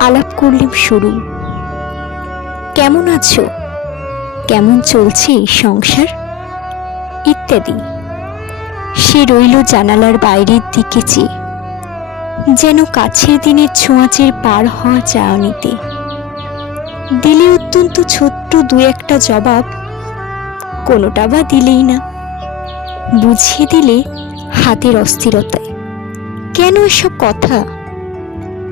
আলাপ করলাম শুরু। কেমন আছো? কেমন চলছে সংসার? ইত্যাদি। সে রইল জানালার বাইরের দিকে চেয়ে। যেন কাছের দিনের ছোঁয়াচের পার হওয়া চাওনিতে দিলে অত্যন্ত ছোট্ট দু একটা জবাব, কোনোটা বা দিলেই না। বুঝিয়ে দিলে হাতের অস্থিরতায়। কেন এসব কথা?